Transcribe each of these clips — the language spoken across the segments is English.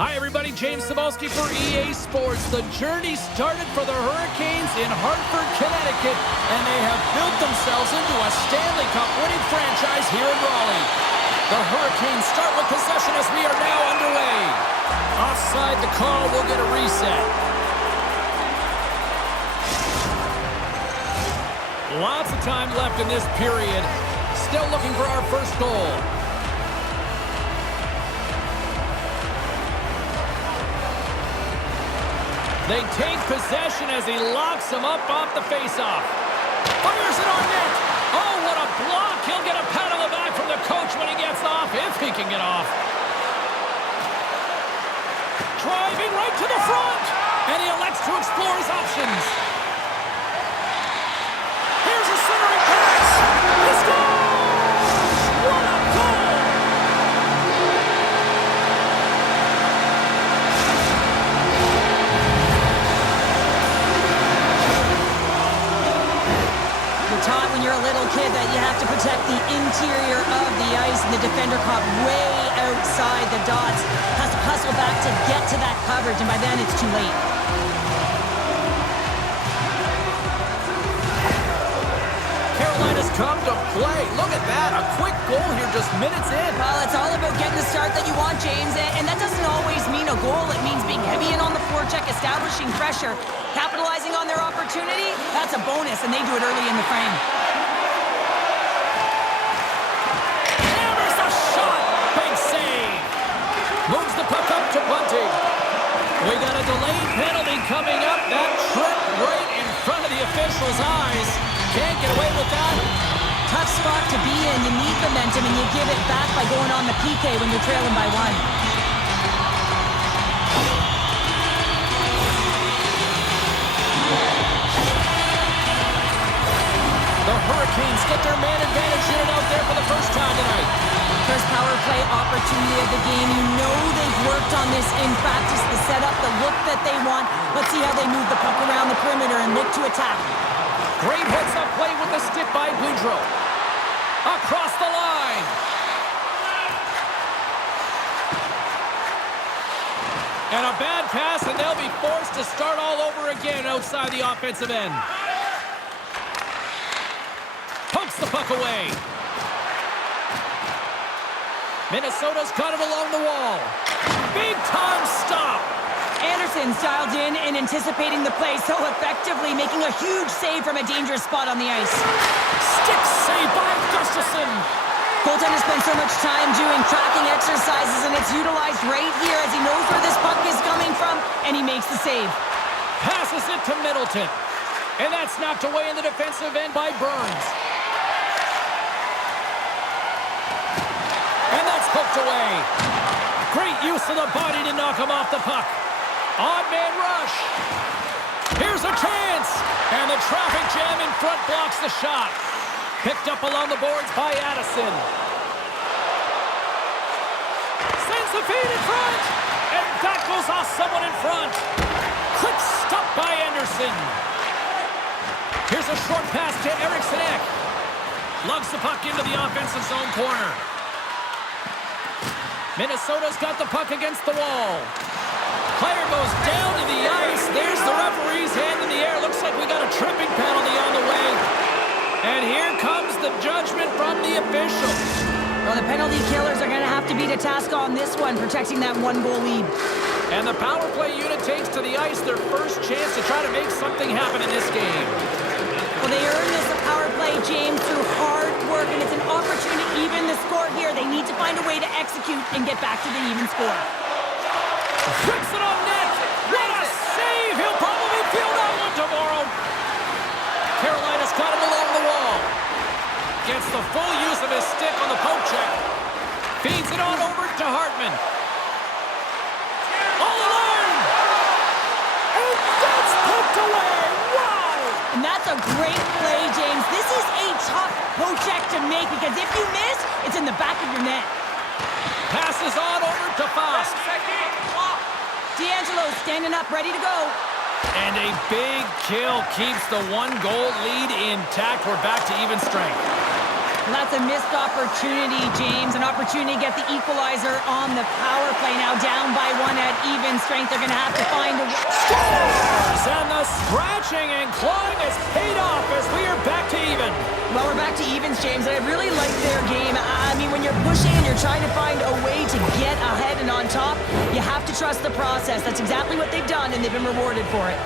Hi, everybody. James Cebulski for EA Sports. The journey started for the Hurricanes in Hartford, Connecticut, and they have built themselves into a Stanley Cup winning franchise here in Raleigh. The Hurricanes start with possession as we are now underway. Offside the call, will get a reset. Lots of time left in this period. Still looking for our first goal. They take possession as he locks him up off the faceoff. Fires it on net. Oh, what a block. He'll get a pat on the back from the coach when he gets off, if he can get off. Driving right to the front. And he elects to explore his options. Here's a centering pass. He scores! What a goal! You're taught when you're a little kid that you have to protect the interior of the ice, and the defender caught way outside the dots. Has to hustle back to get to that coverage, and by then it's too late. Carolina's come to play. Look at that. A quick goal here just minutes in. Well, it's all about getting the start that you want, James, and that doesn't always mean a goal. It means being heavy in on the forecheck, establishing pressure, capitalizing on their opportunity. That's a bonus, and they do it early in the frame. Hammers the shot. Big save. Moves the puck up to Bunting. We got a delayed penalty coming up. That tripped right in front of the official's eyes. Can't get away with that. Tough spot to be in. You need momentum, and you give it back by going on the PK when you're trailing by one. The Hurricanes get their man advantage unit out there for the first time tonight. First power play opportunity of the game. You know they've worked on this in practice, the setup, the look that they want. Let's see how they move the puck around the perimeter and look to attack. Great heads-up play with the stick by Boudreau. Across the line. And a bad pass, and they'll be forced to start all over again outside the offensive end. Pumps the puck away. Minnesota's got it along the wall. Big-time stop. Anderson's dialed in and anticipating the play so effectively, making a huge save from a dangerous spot on the ice. Stick save by Gustafsson. Goaltender spends so much time doing tracking exercises, and it's utilized right here as he knows where this puck is coming from, and he makes the save. Passes it to Middleton. And that's knocked away in the defensive end by Burns. And that's poked away. Great use of the body to knock him off the puck. Odd man rush. Here's a chance. And the traffic jam in front blocks the shot. Picked up along the boards by Addison. Sends the feed in front. And that goes off someone in front. Quick stop by Anderson. Here's a short pass to Eriksson Ek. Lugs the puck into the offensive zone corner. Minnesota's got the puck against the wall. Player goes down to the ice. There's the referee's hand in the air. Looks like we got a tripping penalty on the way. And here comes the judgment from the official. Well, the penalty killers are going to have to beat a task on this one, protecting that one-goal lead. And the power play unit takes to the ice their first chance to try to make something happen in this game. Well, they earned this power play, James, through hard work, and it's an opportunity to even the score here. They need to find a way to execute and get back to the even score. Puts it on net. What a save. He'll probably feel that one tomorrow. Carolina's got it along the wall. Gets the full use of his stick on the poke check. Feeds it on over to Hartman. All alone. And that's poked away. Wow. And that's a great play, James. This is a tough poke check to make because if you miss, it's in the back of your net. Passes on over to Faust. D'Angelo standing up, ready to go. And a big kill keeps the one-goal lead intact. We're back to even strength. Well, that's a missed opportunity, James. An opportunity to get the equalizer on the power play. Now down by one at even strength. They're going to have to find a... Scores! And the scratching and clawing has paid off as we are back to even. Well, we're back to evens, James, and I really like their game. I mean, when you're pushing and you're trying to find a way to get ahead and on top, you have to trust the process. That's exactly what they've done, and they've been rewarded for it.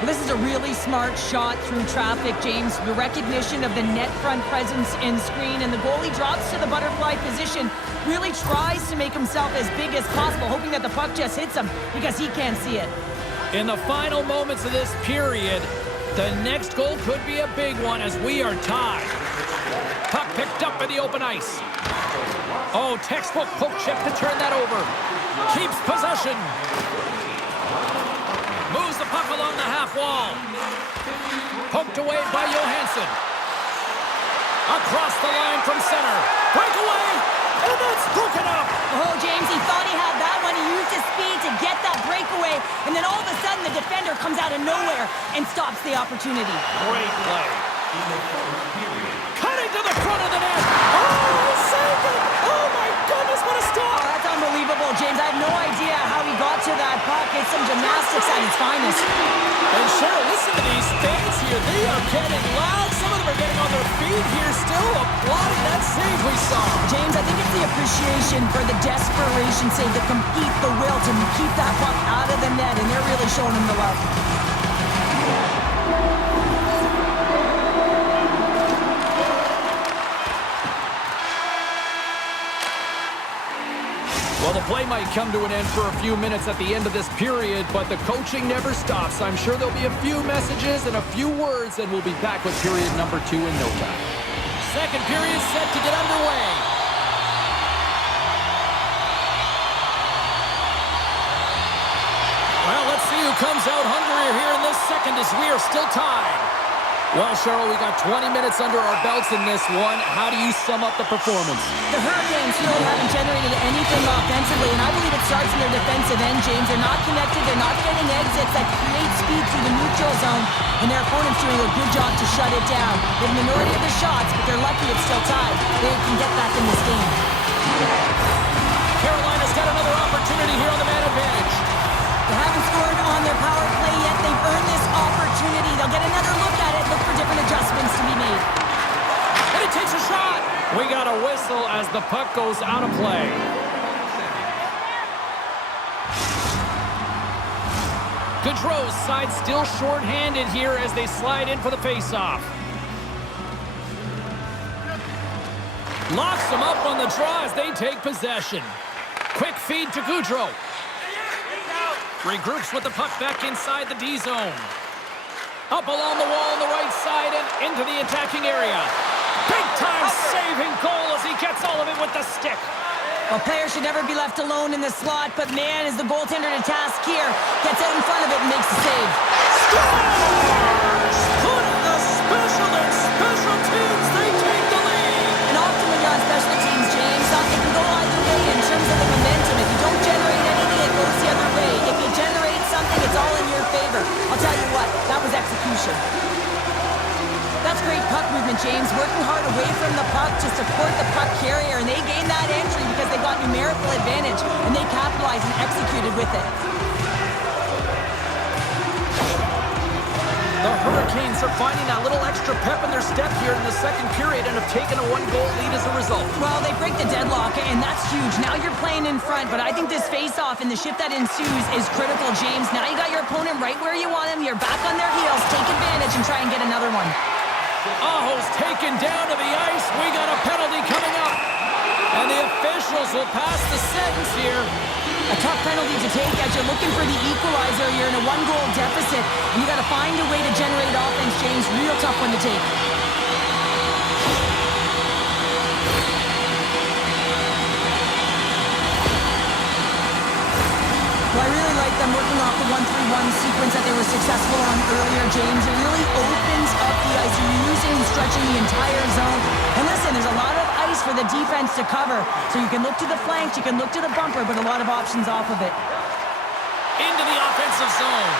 Well, this is a really smart shot through traffic, James. The recognition of the net front presence and screen, and the goalie drops to the butterfly position, really tries to make himself as big as possible, hoping that the puck just hits him because he can't see it. In the final moments of this period, the next goal could be a big one as we are tied. Puck picked up in the open ice. Oh, textbook poke check to turn that over. Keeps possession. Moves the puck along the half wall. Poked away by Johansson. Across the line from center. Breakaway, and that's broken up. Oh, James, he thought he had that one. He used his speed to get that breakaway, and then all of a sudden the defender comes out of nowhere and stops the opportunity. Great play. Cutting to the front of the net. Oh, saved it. Oh, my goodness, what a stop. Oh, that's unbelievable, James. I have no idea how he got to that puck. It's some gymnastics at its finest. And Cheryl, listen to these fans here. They are getting loud. Some of them are getting on their feet here, still applauding that save we saw. James, I think it's the appreciation for the desperation save, the compete, the will to keep that puck out of the net, and they're really showing him the love. Well, the play might come to an end for a few minutes at the end of this period, but the coaching never stops. I'm sure there'll be a few messages and a few words, and we'll be back with period number 2 in no time. Second period set to get underway. Well, let's see who comes out hungrier here in this second as we are still tied. Well, Cheryl, we got 20 minutes under our belts in this one. How do you sum up the performance? The Hurricanes really haven't generated anything offensively, and I believe it starts in their defensive end, James. They're not connected. They're not getting exits that create speed through the neutral zone, and their opponent's doing a good job to shut it down. They have the minority of the shots, but they're lucky it's still tied. They can get back in this game. Carolina's got another opportunity here on the man advantage. They haven't scored on their power play yet. They've earned this opportunity. They'll get another look at it, look for different adjustments to be made. And he takes a shot. We got a whistle as the puck goes out of play. Gaudreau's side still short-handed here as they slide in for the face-off. Locks them up on the draw as they take possession. Quick feed to Gaudreau. Regroups with the puck back inside the D zone. Up along the wall on the right side and into the attacking area. Big-time saving goal as he gets all of it with the stick. Well, players should never be left alone in the slot, but man, is the goaltender to task here. Gets out in front of it and makes the save. Scores! Putting the special teams, they take the lead. And often when you're on special teams, James, it can go either way in terms of the momentum. If you don't generate anything, it goes the other way. If you generate something, it's all in your favor. I'll tell you what, that was execution. That's great puck movement, James. Working hard away from the puck to support the puck carrier, and they gained that entry because they got numerical advantage, and they capitalized and executed with it. The Hurricanes are finding that little extra pep in their step here in the second period and have taken a one-goal lead as a result. Well, they break the deadlock, and that's huge. Now you're playing in front, but I think this face-off and the shift that ensues is critical, James. Now you got your opponent right where you want him. You're back on their heels. Take advantage and try and get another one. Aho's taken down to the ice. We got a penalty coming up. And the officials will pass the sentence here. A tough penalty to take as you're looking for the equalizer. You're in a one-goal deficit, and you got to find a way to generate offense, James. Real tough one to take. Well, I really like them working off the 1-3-1 sequence that they were successful on earlier, James. It really opens up the ice. You're using and stretching the entire zone. And listen, there's a lot of ice for the defense to cover. So you can look to the flanks, you can look to the bumper, but a lot of options off of it. Into the offensive zone.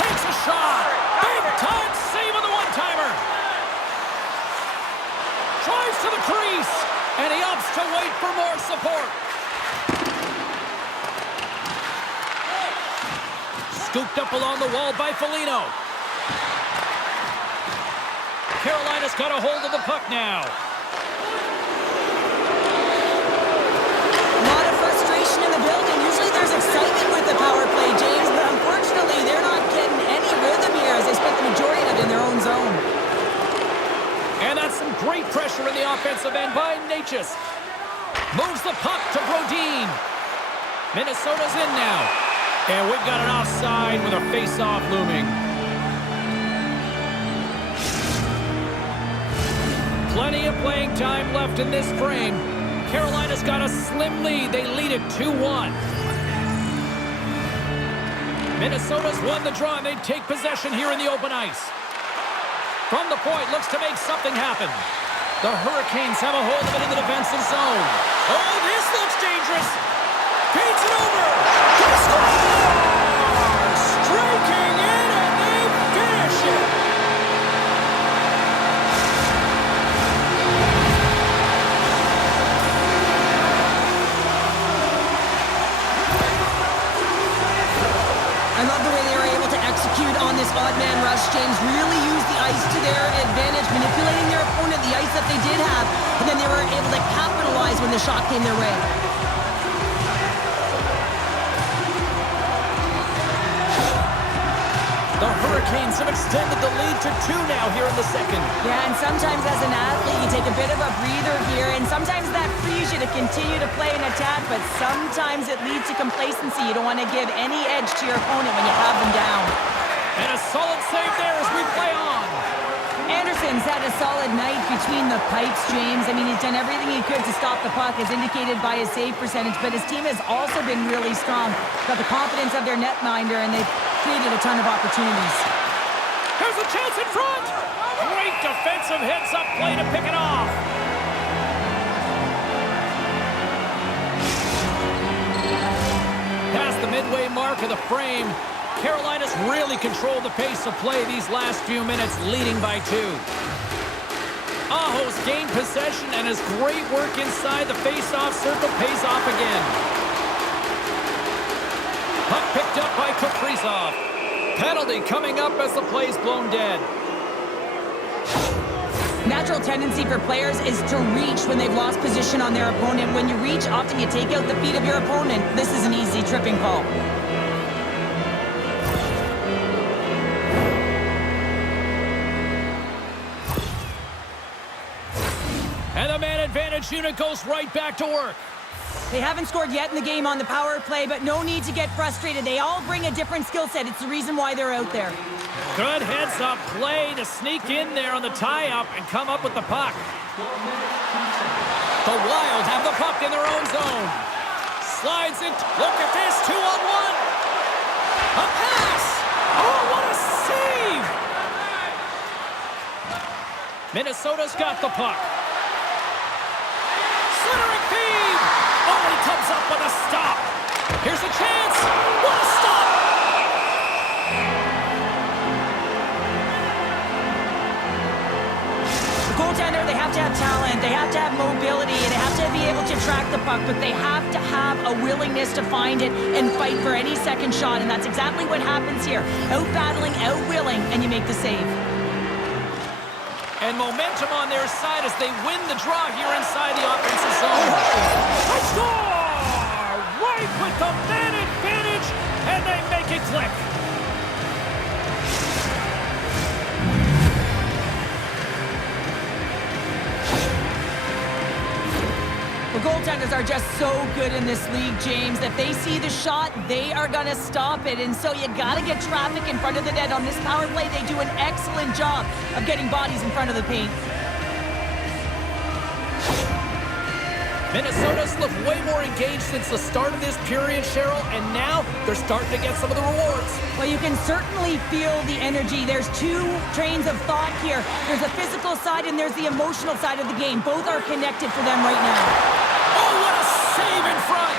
Takes a shot. Big time save on the one-timer. Drives to the crease. And he opts to wait for more support. Scooped up along the wall by Foligno. Carolina's got a hold of the puck now. A lot of frustration in the building. Usually there's excitement with the power play, James, but unfortunately they're not getting any rhythm here as they spent the majority of it in their own zone. And that's some great pressure in the offensive end by Natchez. Moves the puck to Brodin. Minnesota's in now. And we've got an offside with a face-off looming. Plenty of playing time left in this frame. Carolina's got a slim lead. They lead it 2-1. Minnesota's won the draw, and they take possession here in the open ice. From the point, looks to make something happen. The Hurricanes have a hold of it in the defensive zone. Oh, this looks dangerous. Feeds it over. They score! Striking in, and they finish it. I love the way they were able to execute on this odd man rush, James. Really use the ice to their advantage, manipulating their opponent, the ice that they did have, and then they were able to capitalize when the shot came their way. The Hurricanes have extended the lead to 2 now here in the second. Yeah, and sometimes as an athlete, you take a bit of a breather here, and sometimes that frees you to continue to play an attack, but sometimes it leads to complacency. You don't want to give any edge to your opponent when you have them down. And a solid save there as we play on. Anderson's had a solid night between the pipes, James. I mean, he's done everything he could to stop the puck, as indicated by his save percentage, but his team has also been really strong. Got the confidence of their netminder, and they've created a ton of opportunities. There's a chance in front. Great defensive heads-up play to pick it off. Past the midway mark of the frame, Carolina's really controlled the pace of play these last few minutes, leading by 2. Aho's gained possession, and his great work inside the face-off circle pays off again. Puck picked up by Kaprizov. Penalty coming up as the play's blown dead. Natural tendency for players is to reach when they've lost position on their opponent. When you reach, often you take out the feet of your opponent. This is an easy tripping call. And the man advantage unit goes right back to work. They haven't scored yet in the game on the power play, but no need to get frustrated. They all bring a different skill set. It's the reason why they're out there. Good heads-up play to sneak in there on the tie-up and come up with the puck. The Wild have the puck in their own zone. Slides it. Look at this, 2-on-1. A pass. Oh, what a save. Minnesota's got the puck. Centering feed. Oh, he comes up with a stop. Here's a chance. What a stop. The goaltender, they have to have talent, they have to have mobility, they have to be able to track the puck, but they have to have a willingness to find it and fight for any second shot, and that's exactly what happens here. Out-battling, out-willing, and you make the save. And momentum on their side as they win the draw here inside the offensive zone. A score! Right with the man advantage, and they make it click. The goaltenders are just so good in this league, James. If they see the shot, they are going to stop it. And so you got to get traffic in front of the net. On this power play, they do an excellent job of getting bodies in front of the paint. Minnesota's looked way more engaged since the start of this period, Cheryl, and now they're starting to get some of the rewards. Well, you can certainly feel the energy. There's two trains of thought here. There's a physical side and there's the emotional side of the game. Both are connected for them right now. Oh, what a save in front!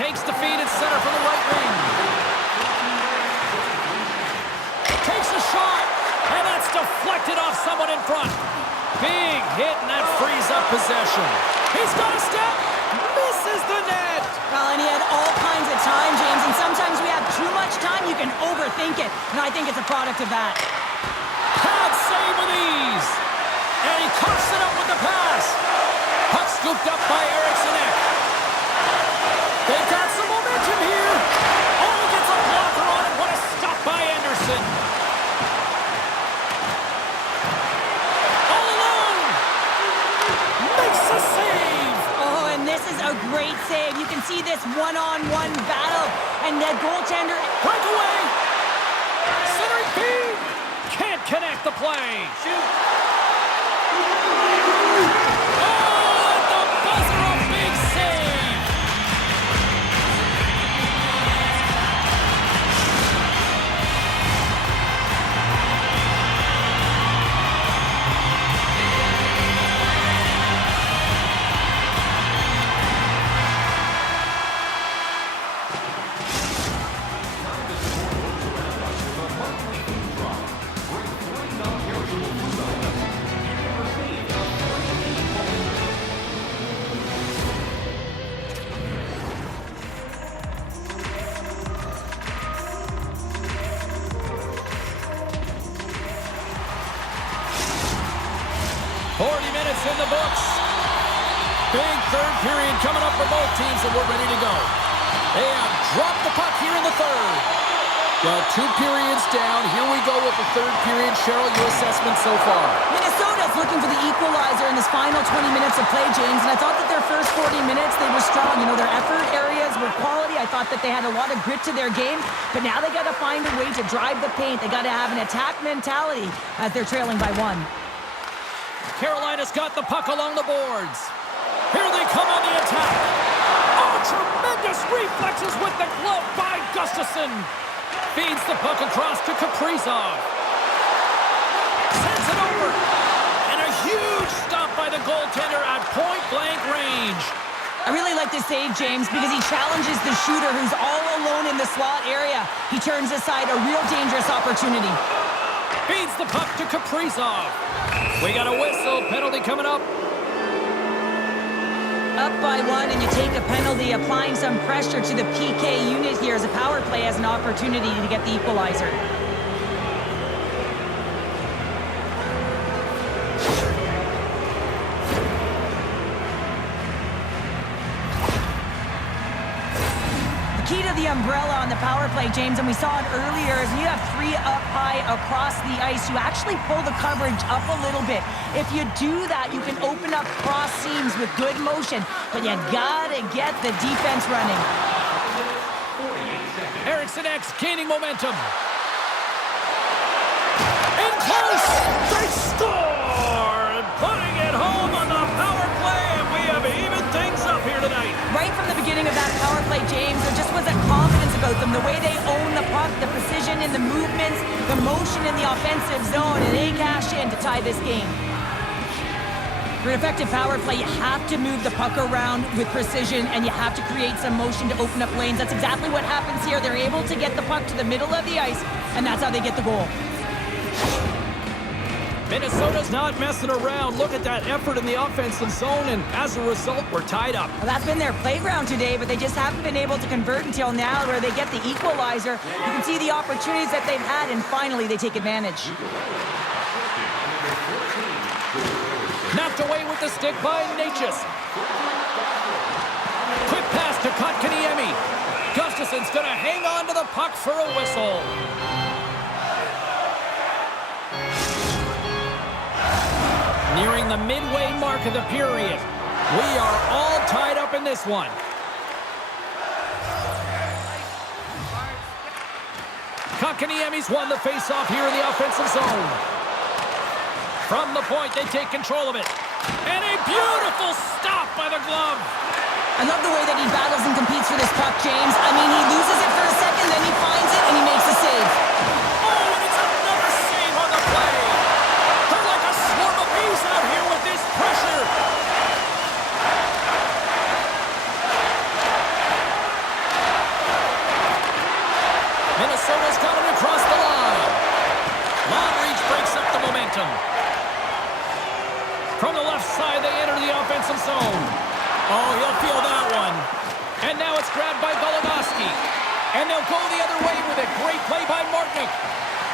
Takes the feed at center for the right wing. Takes a shot, and that's deflected off someone in front. Big hit, and that frees up possession. He's got a step. Misses the net. Well, and he had all kinds of time, James, and sometimes we have too much time, you can overthink it, and I think it's a product of that. Pad save with ease. And he coughs it up with the pass. Puck scooped up by Eriksson. They've got some momentum here. Oh, he gets a blocker on it. What a stop by Anderson. All alone. Makes a save. Oh, and this is a great save. You can see this one-on-one battle, and the goaltender... Breakaway. Centering feed. Can't connect the play. Shoot. Oh, at the buzzer, a big save. In the books. Big third period coming up for both teams, and we're ready to go. They have dropped the puck here in the third. Well, 2 periods down. Here we go with the third period. Cheryl, your assessment so far? Minnesota's looking for the equalizer in this final 20 minutes of play, James, and I thought that their first 40 minutes, they were strong. You know, their effort areas were quality. I thought that they had a lot of grit to their game, but now they got to find a way to drive the paint. They got to have an attack mentality as they're trailing by 1. Carolina's got the puck along the boards. Here they come on the attack. Oh, tremendous reflexes with the glove by Gustafsson. Feeds the puck across to Kaprizov. Sends it over. And a huge stop by the goaltender at point-blank range. I really like this save, James, because he challenges the shooter who's all alone in the slot area. He turns aside a real dangerous opportunity. Feeds the puck to Kaprizov. We got a whistle. Penalty coming up. Up by 1, and you take a penalty, applying some pressure to the PK unit here as a power play has an opportunity to get the equalizer. Key to the umbrella on the power play, James, and we saw it earlier, is you have 3 up high across the ice. You actually pull the coverage up a little bit. If you do that, you can open up cross seams with good motion, but you gotta get the defense running. Eriksson gaining momentum. In close! They score! Putting it home on the power play, and we have evened things up here tonight. Right from the beginning of that power play, James, there just was a confidence about them. The way they own the puck, the precision in the movements, the motion in the offensive zone, and they cash in to tie this game. For an effective power play, you have to move the puck around with precision, and you have to create some motion to open up lanes. That's exactly what happens here. They're able to get the puck to the middle of the ice, and that's how they get the goal. Minnesota's not messing around. Look at that effort in the offensive zone, and as a result, we're tied up. Well, that's been their playground today, but they just haven't been able to convert until now where they get the equalizer. You can see the opportunities that they've had, and finally they take advantage. Knocked away with the stick by Natchez. Quick pass to Kotkaniemi. Gustafsson's going to hang on to the puck for a whistle. Nearing the midway mark of the period. We are all tied up in this one. Kotkaniemi's won the faceoff here in the offensive zone. From the point, they take control of it. And a beautiful stop by the glove. I love the way that he battles and competes for this puck, James. I mean, he loses it for a second, then he finds it, and he makes the save. Oh, and it's another save on the play. They're like a swarm of bees out here with this pressure. Minnesota's got it across the line. Long reach breaks up the momentum. offensive zone. Oh, he'll feel that one. And now it's grabbed by Goligoski. And they'll go the other way with it. Great play by Martinick.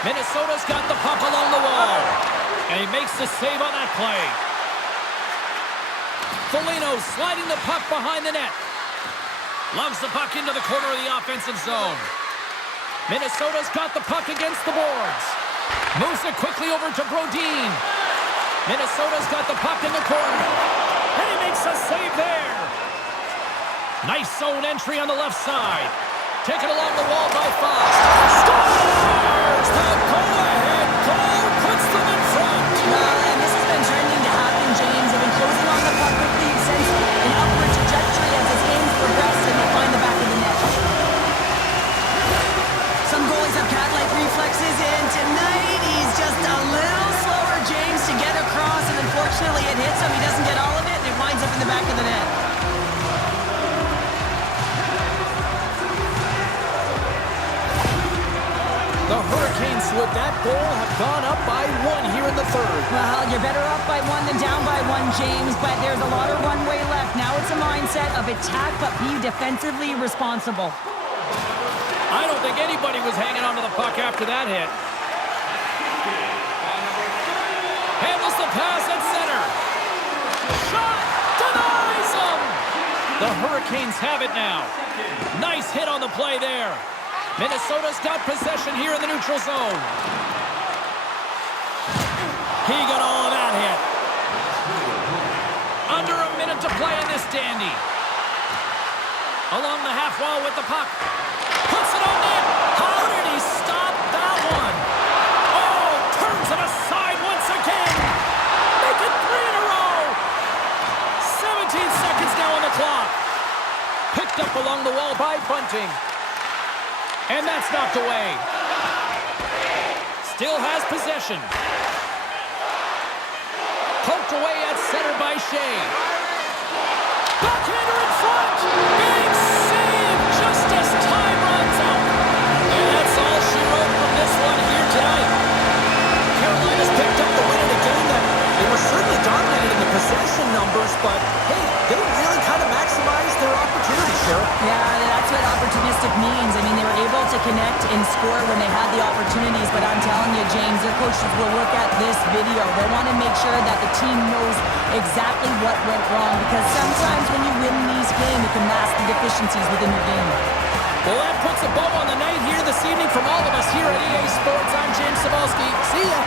Minnesota's got the puck along the wall. And he makes the save on that play. Foligno sliding the puck behind the net. Lugs the puck into the corner of the offensive zone. Minnesota's got the puck against the boards. Moves it quickly over to Brodin. Minnesota's got the puck in the corner. And he makes a save there. Nice zone entry on the left side. Taken along the wall by Fox. Scores! The go-ahead goal puts them in front. And this has been trending to happen, James. They've been closing on the puck quickly since an upward trajectory as this game's progressed, and they find the back of the net. Some goalies have cat-like reflexes, and tonight he's just a little slower, James, to get across, and unfortunately it hits him. He doesn't get all of it, and it winds up in the back of the net. The Hurricanes, with that goal, have gone up by 1 here in the third. Well, you're better up by 1 than down by 1, James, but there's a lot of runway left. Now it's a mindset of attack, but be defensively responsible. I don't think anybody was hanging onto the puck after that hit. Handles the pass at center. Shot! Denies him! The Hurricanes have it now. Nice hit on the play there. Minnesota's got possession here in the neutral zone. He got all of that hit. Under a minute to play in this dandy. Along the half wall with the puck. Puts it on net. How did he stop that one? Oh, turns it aside once again. Make it 3 in a row. 17 seconds now on the clock. Picked up along the wall by Bunting. And that's knocked away. Still has possession. Poked away at center by Shea. Backhander in front. Big save just as time runs out. And that's all she wrote from this one here tonight. Carolina's picked up the win in a game that they were certainly dominated in the possession numbers, but hey, they really kind of maximized their opportunity, Sheriff. Yeah, that's what opportunistic means. I mean, they were able to connect and score when they had the opportunities, but I'm telling you, James, their coaches will look at this video. They want to make sure that the team knows exactly what went wrong, because sometimes when you win these games, you can mask the deficiencies within your game. Well, that puts a bow on the night here this evening from all of us here at EA Sports. I'm James Cybulski. See ya.